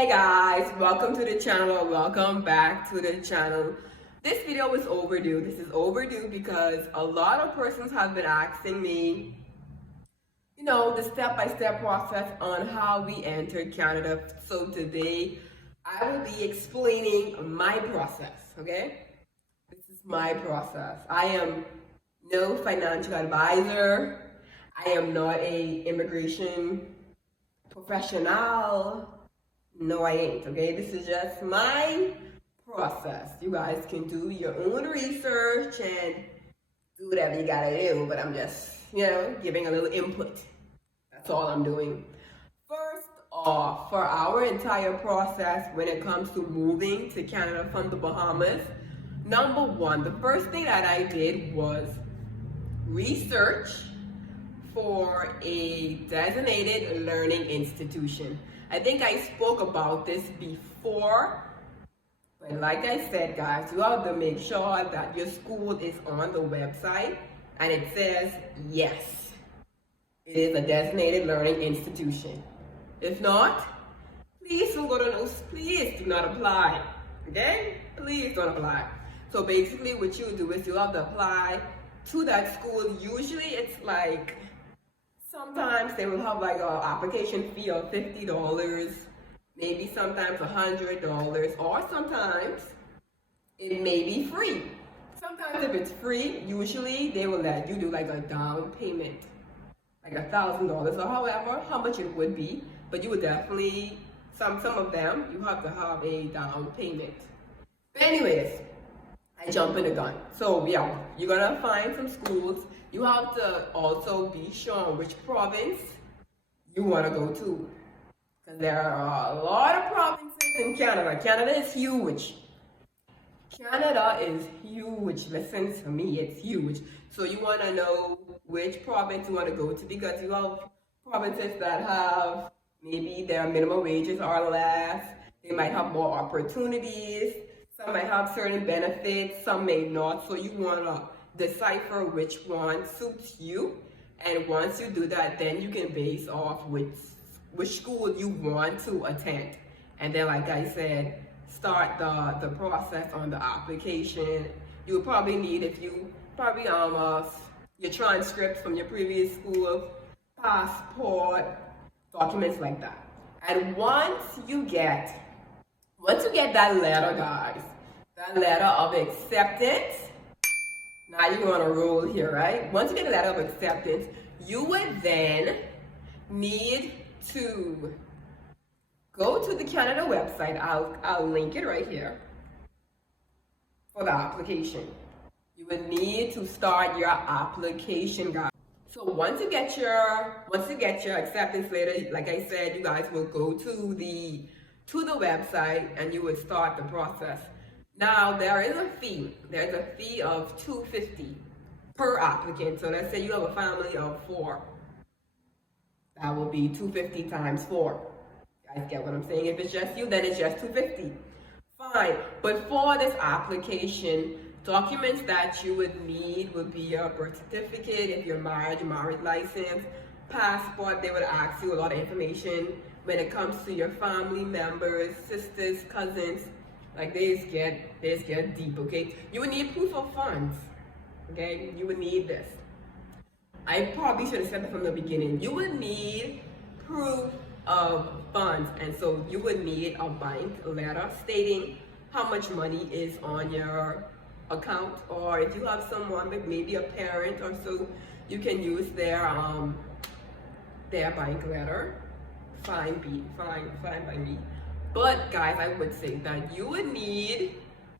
Hey guys, welcome to the channel. Welcome back to the channel. This video is overdue. This is overdue because a lot of persons have been asking me, the step-by-step process on how we entered Canada. So today I will be explaining my process, okay? This is my process. I am no financial advisor. I am not a immigration professional. No, I ain't, okay? This is just my process. You guys can do your own research and do whatever you gotta do, but I'm just, giving a little input. That's all I'm doing. First off, for our entire process when it comes to moving to Canada from the Bahamas, number one, the first thing that I did was research for a designated learning institution. I think I spoke about this before, but like I said, guys, you have to make sure that your school is on the website and it says, yes, it is a designated learning institution. If not, please don't go to those, please do not apply, okay? Please don't apply. So basically what you do is you have to apply to that school. Usually it's like, sometimes they will have like an application fee of $50, maybe sometimes $100, or sometimes it may be free. Sometimes if it's free, usually they will let you do like a down payment, like $1,000 or however, how much it would be, but you would definitely, some of them, you have to have a down payment. But anyways, I jump in the gun. So yeah, you're gonna find some schools. You have to also be sure which province you want to go to, because there are a lot of provinces in Canada. Canada is huge. Canada is huge. Listen to me, it's huge. So you want to know which province you want to go to, because you have provinces that have maybe their minimum wages are less. They might have more opportunities. Some might have certain benefits, some may not. So you want to decipher which one suits you, and once you do that, then you can base off which school you want to attend. And then, like I said, start the process on the application. You will probably need, if you probably your transcripts from your previous school, passport, documents like that. And once you get that letter, guys, that letter of acceptance, now you're on a roll here, right? Once you get a letter of acceptance, you would then need to go to the Canada website. I'll link it right here for the application. You would need to start your application, guys. So once you get your acceptance letter, like I said, you guys will go to the website and you would start the process. Now there is a fee. There's a fee of $250 per applicant. So let's say you have a family of 4. That will be $250 times 4. You guys get what I'm saying? If it's just you, then it's just $250. Fine. But for this application, documents that you would need would be your birth certificate, if you're married, marriage license, passport. They would ask you a lot of information when it comes to your family members, sisters, cousins. Like they get deep, okay? You would need proof of funds, okay? You would need this. I probably should have said that from the beginning. You would need proof of funds, and so you would need a bank letter stating how much money is on your account, or if you have someone, maybe a parent or so, you can use their bank letter. Fine by me. But guys, I would say that you would need,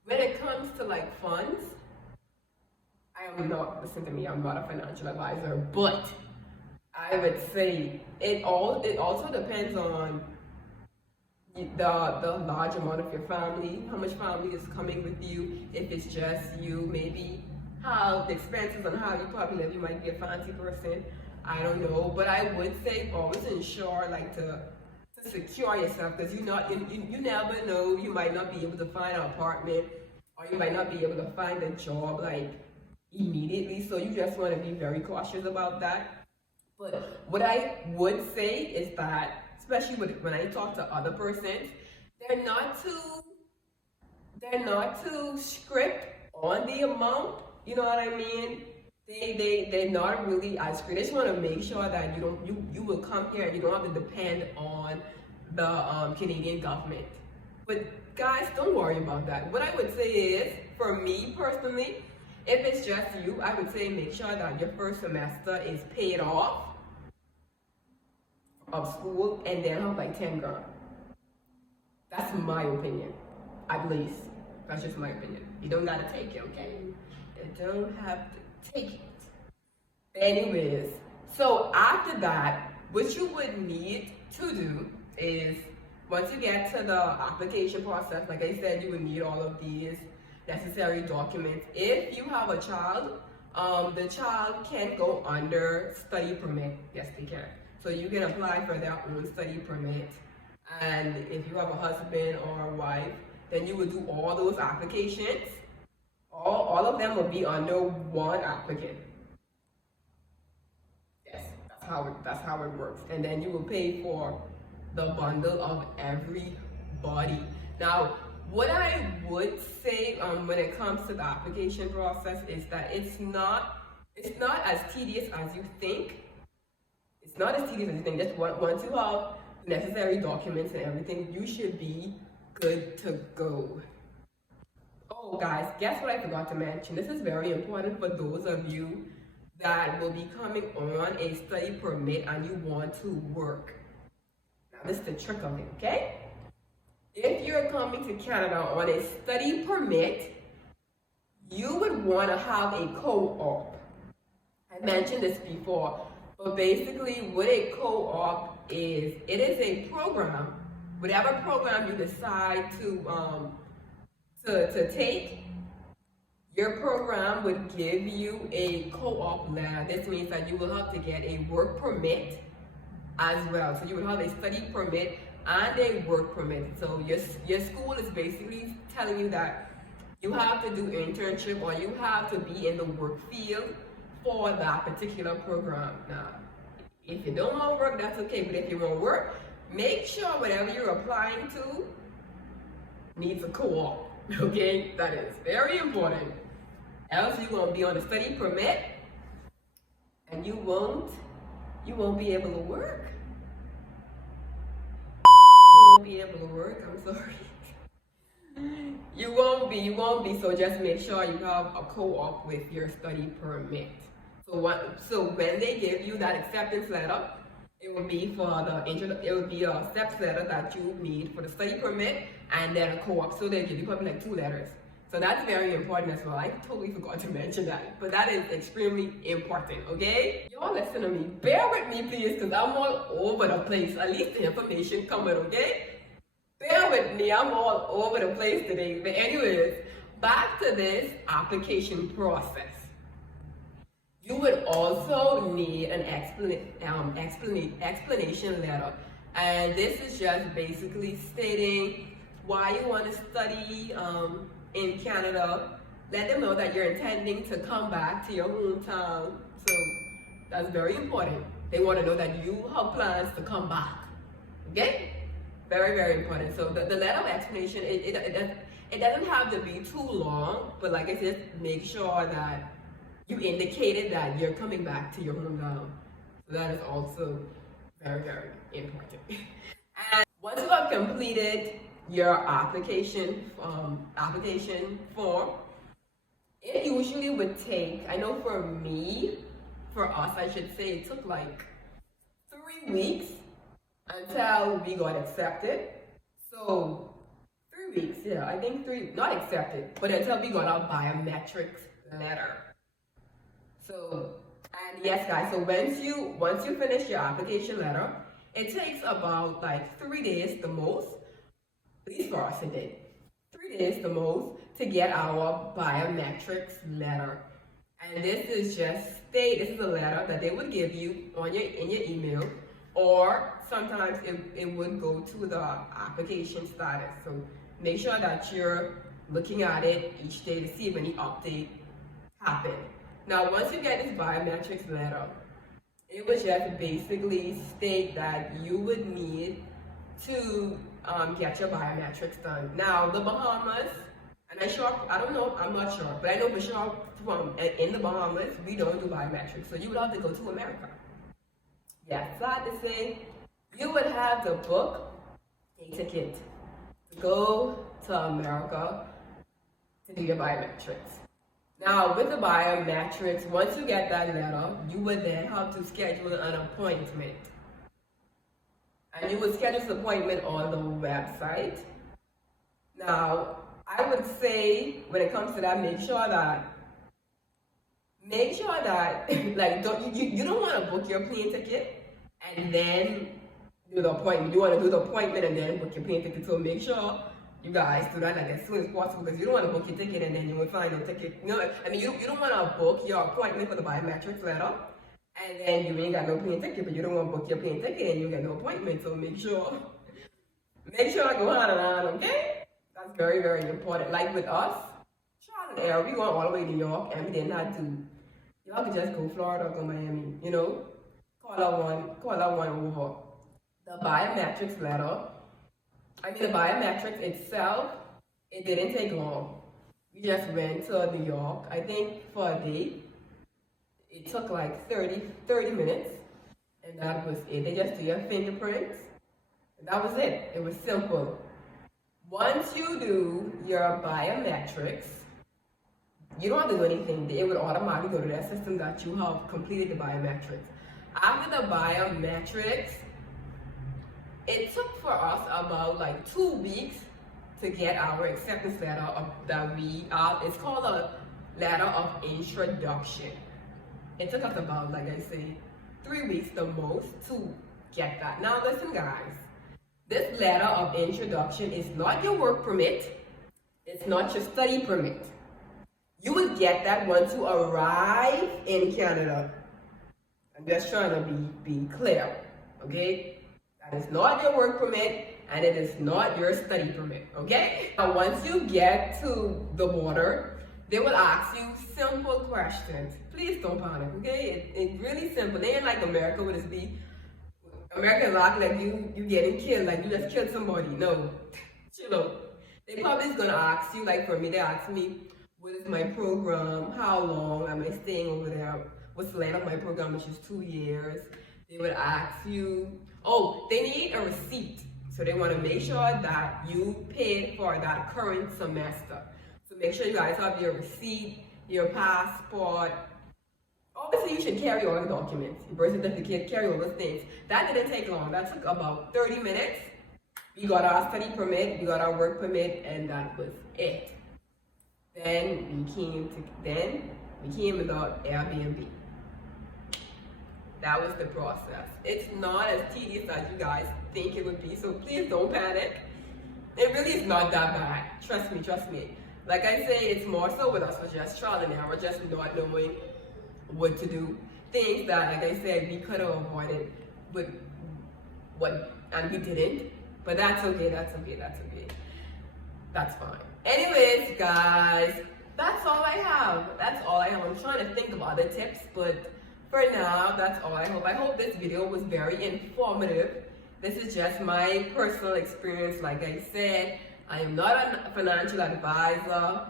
when it comes to like funds, listen to me, I'm not a financial advisor, but I would say it also depends on the large amount of your family, how much family is coming with you. If it's just you, maybe how the expenses on how you probably live, you might be a fancy person, I don't know, but I would say always ensure like to secure yourself, because you never know, you might not be able to find an apartment, or you might not be able to find a job like immediately, so you just want to be very cautious about that. But what I would say is that, especially when I talk to other persons, they're not too strict on the amount, you know what I mean? They're not really as strict. They just want to make sure that you will come here and you don't have to depend on the Canadian government. But guys, don't worry about that. What I would say is, for me personally, if it's just you, I would say make sure that your first semester is paid off of school and then have like 10 grand. That's my opinion, at least. That's just my opinion. You don't gotta take it, okay? You don't have to take it. Anyways, so after that, what you would need to do is, once you get to the application process, like I said, you would need all of these necessary documents. If you have a child, the child can go under study permit. Yes, they can. So you can apply for their own study permit. And if you have a husband or a wife, then you would do all those applications. All of them will be under one applicant. Yes, that's how it works. And then you will pay for the bundle of everybody. Now, what I would say when it comes to the application process is that it's not as tedious as you think. It's not as tedious as you think. Just once you have the necessary documents and everything, you should be good to go. Oh guys, guess what I forgot to mention? This is very important for those of you that will be coming on a study permit and you want to work. Now this is the trick of it, okay? If you're coming to Canada on a study permit, you would want to have a co-op. I mentioned this before, but basically what a co-op is, it is a program, whatever program you decide to take, your program would give you a co-op letter. This means that you will have to get a work permit as well. So you would have a study permit and a work permit. So your school is basically telling you that you have to do internship or you have to be in the work field for that particular program. Now, if you don't want to work, that's okay. But if you want to work, make sure whatever you're applying to needs a co-op. Okay, that is very important. Else you won't be on a study permit and you won't be able to work. You won't be able to work, I'm sorry. You won't be, so just make sure you have a co-op with your study permit. So when they give you that acceptance letter, it will be a steps letter that you need for the study permit and then a co-op. So they give you probably like 2 letters. So that's very important as well. I totally forgot to mention that, but that is extremely important, okay? Y'all listen to me. Bear with me, please, because I'm all over the place. At least the information coming, okay? Bear with me, I'm all over the place today. But anyways, back to this application process. You would also need an explanation letter. And this is just basically stating why you want to study in Canada. Let them know that you're intending to come back to your hometown. So that's very important. They want to know that you have plans to come back. Okay? Very, very important. So the letter of explanation, it doesn't have to be too long, but like I said, make sure that you indicated that you're coming back to your hometown. So that is also very, very important. And once you have completed your application form, it usually would take, I know for us, I should say, it took like 3 weeks until we got accepted. So 3 weeks, yeah, I think 3, not accepted, but until we got our biometrics letter. So, and yes guys, so once you finish your application letter, it takes about like 3 days the most, at least for us it did, 3 days the most to get our biometrics letter. And this is this is a letter that they would give you in your email, or sometimes it would go to the application status. So make sure that you're looking at it each day to see if any update happened. Now, once you get this biometrics letter, it would just basically state that you would need to get your biometrics done. Now, the Bahamas, and I don't know, I'm not sure, but I know for sure from in the Bahamas, we don't do biometrics. So you would have to go to America. Yeah, sad to say, you would have to book a ticket to go to America to do your biometrics. Now, with the biometrics, once you get that letter, you would then have to schedule an appointment. And you would schedule an appointment on the website. Now, I would say when it comes to that, make sure that like you don't want to book your plane ticket and then do the appointment. You want to do the appointment and then book your plane ticket. So make sure you guys do that like as soon as possible, because you don't want to book your ticket and then you will find no ticket. You know, I mean, you don't want to book your appointment for the biometrics letter and then you ain't got no plane ticket, but you don't want to book your plane ticket and you get no appointment. So make sure I go on and on, okay? That's very, very important. Like with us, Charlotte Air, we going all the way to New York and we didn't have to. Y'all could just go Florida or go Miami, you know? Call that one over. The biometrics letter, the biometrics itself, it didn't take long. We just went to New York, I think for a day. It took like 30 minutes, and that was it. They just do your fingerprints, and that was it. It was simple. Once you do your biometrics, you don't have to do anything. It would automatically go to that system that you have completed the biometrics. After the biometrics, it took for us about like 2 weeks to get our acceptance letter it's called a letter of introduction. It took us about, like I say, 3 weeks the most to get that. Now listen guys, this letter of introduction is not your work permit, it's not your study permit. You will get that once you arrive in Canada. I'm just trying to be clear, okay? That is not your work permit and it is not your study permit, okay? Now once you get to the border, they will ask you simple questions. Please don't panic, okay? It's really simple. They ain't like America would just be, Americans act like you getting killed, like you just killed somebody. No, chill out. They probably is gonna ask you, like for me, they ask me, what is my program? How long am I staying over there? What's the length of my program, which is 2 years? They would ask you, they need a receipt. So they want to make sure that you paid for that current semester. So make sure you guys have your receipt, your passport. Obviously, you should carry all the documents, your birth certificate, carry all those things. That didn't take long. That took about 30 minutes. We got our study permit, we got our work permit, and that was it. Then we came without Airbnb. That was the process. It's not as tedious as you guys think it would be, so please don't panic. It really is not that bad. Trust me. Like I say, it's more so with us, we're just trial and error, just not knowing what to do. Things that, like I said, we could have avoided, and we didn't. But that's okay. That's fine. Anyways, guys, that's all I have. I'm trying to think of other tips, but for now, that's all I hope this video was very informative. This is just my personal experience. Like I said, I am not a financial advisor,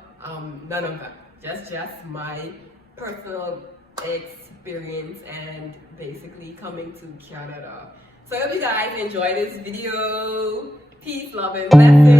none of that. Just my personal experience and basically coming to Canada. So I hope you guys enjoyed this video. Peace, love, and blessings.